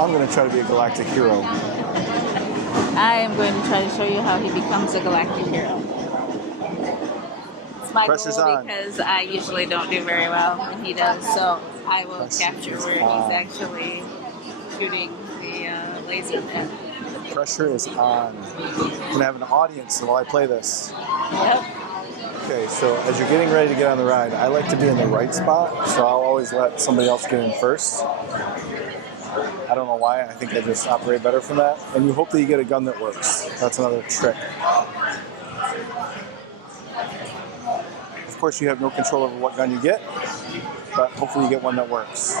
I'm going to try to be a Galactic Hero. I am going to try to show you how he becomes a Galactic Hero. It's my Pressure's goal on. because I usually don't do very well when he does, so I will capture where he's actually shooting the laser pen. The pressure is on. I'm going to have an audience while I play this. Yep. Okay, so as you're getting ready to get on the ride, I like to be in the right spot, so I'll always let somebody else get in first. I don't know why, I think I just operate better from that. And you hope that you get a gun that works. That's another trick. Of course, you have no control over what gun you get, but hopefully you get one that works.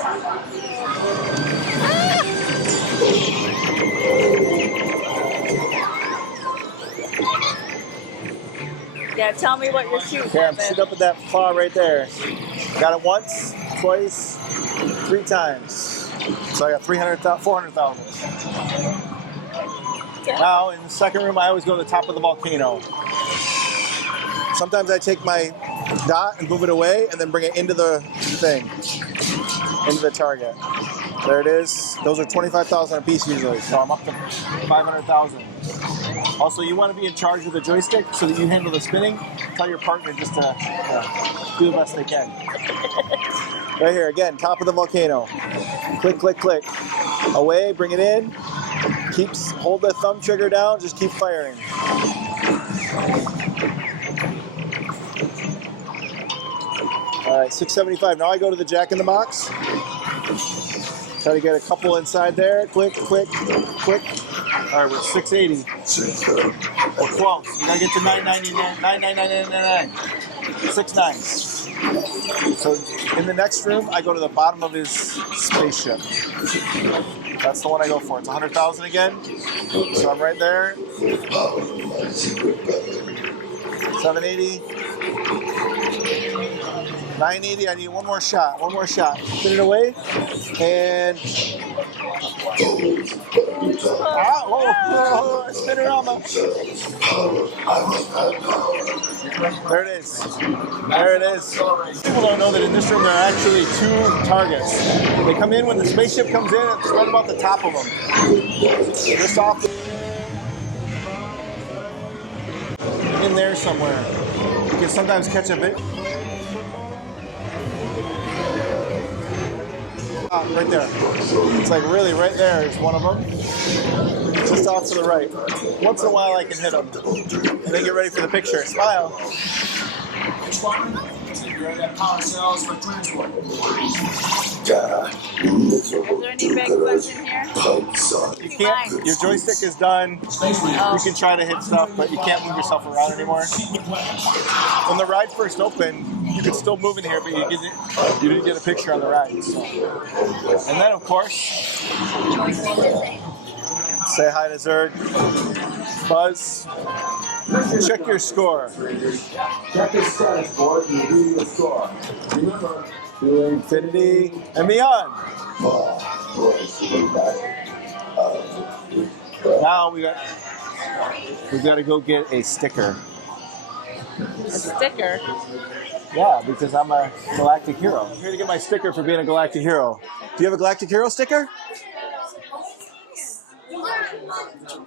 Yeah, tell me what you're shooting. Okay, I'm shooting up at that claw right there. Got it once, twice, 3 times. So I got 400,000. Now in the second room, I always go to the top of the volcano. Sometimes I take my dot and move it away and then bring it into the thing, into the target. There it is. Those are 25,000 a piece usually, so I'm up to 500,000. Also, you want to be in charge of the joystick so that you handle the spinning. Tell your partner just to do the best they can. Right here, again, top of the volcano. Click, click, click. Away, bring it in. Hold the thumb trigger down, just keep firing. All right, 675. Now I go to the Jack in the Box. Try to get a couple inside there. Click, click, click. All right, we're 680. We're close. We gotta get to 999. 69. So in the next room, I go to the bottom of his spaceship. That's the one I go for. It's 100,000 again. So I'm right there. 780. 980. I need one more shot. One more shot. Spin it away. And whoa, spin around. There it is. There it is. People don't know that in this room there are actually 2 targets. They come in when the spaceship comes in, it's right about the top of them. Just off in there somewhere. You can sometimes catch a bit. Right there. It's like really right there is one of them. Just off to the right. Once in a while I can hit them. And then get ready for the picture. Smile. Is there any big ones in here? You can't. Your joystick is done. You can try to hit stuff, but you can't move yourself around anymore. When the ride first opened, you could still move in here, but you didn't get a picture on the ride. So. And then, of course, say hi to Zerg. Buzz. Check your score. Check your status board and review your score. Remember, to infinity and beyond. Now we got to go get a sticker. A sticker? Yeah, because I'm a Galactic Hero. I'm here to get my sticker for being a Galactic Hero. Do you have a Galactic Hero sticker?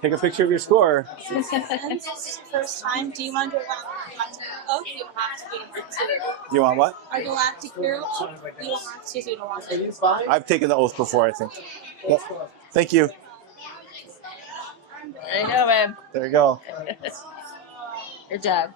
Take a picture of your score. Since this is your first time, do you want to do Galactic Hero? You don't have to be able to. Do you want what? Our Galactic Hero? You don't have to, so you don't want to. I've taken the oath before, I think. Yep. Thank you. There you go, man. There you go. Good job.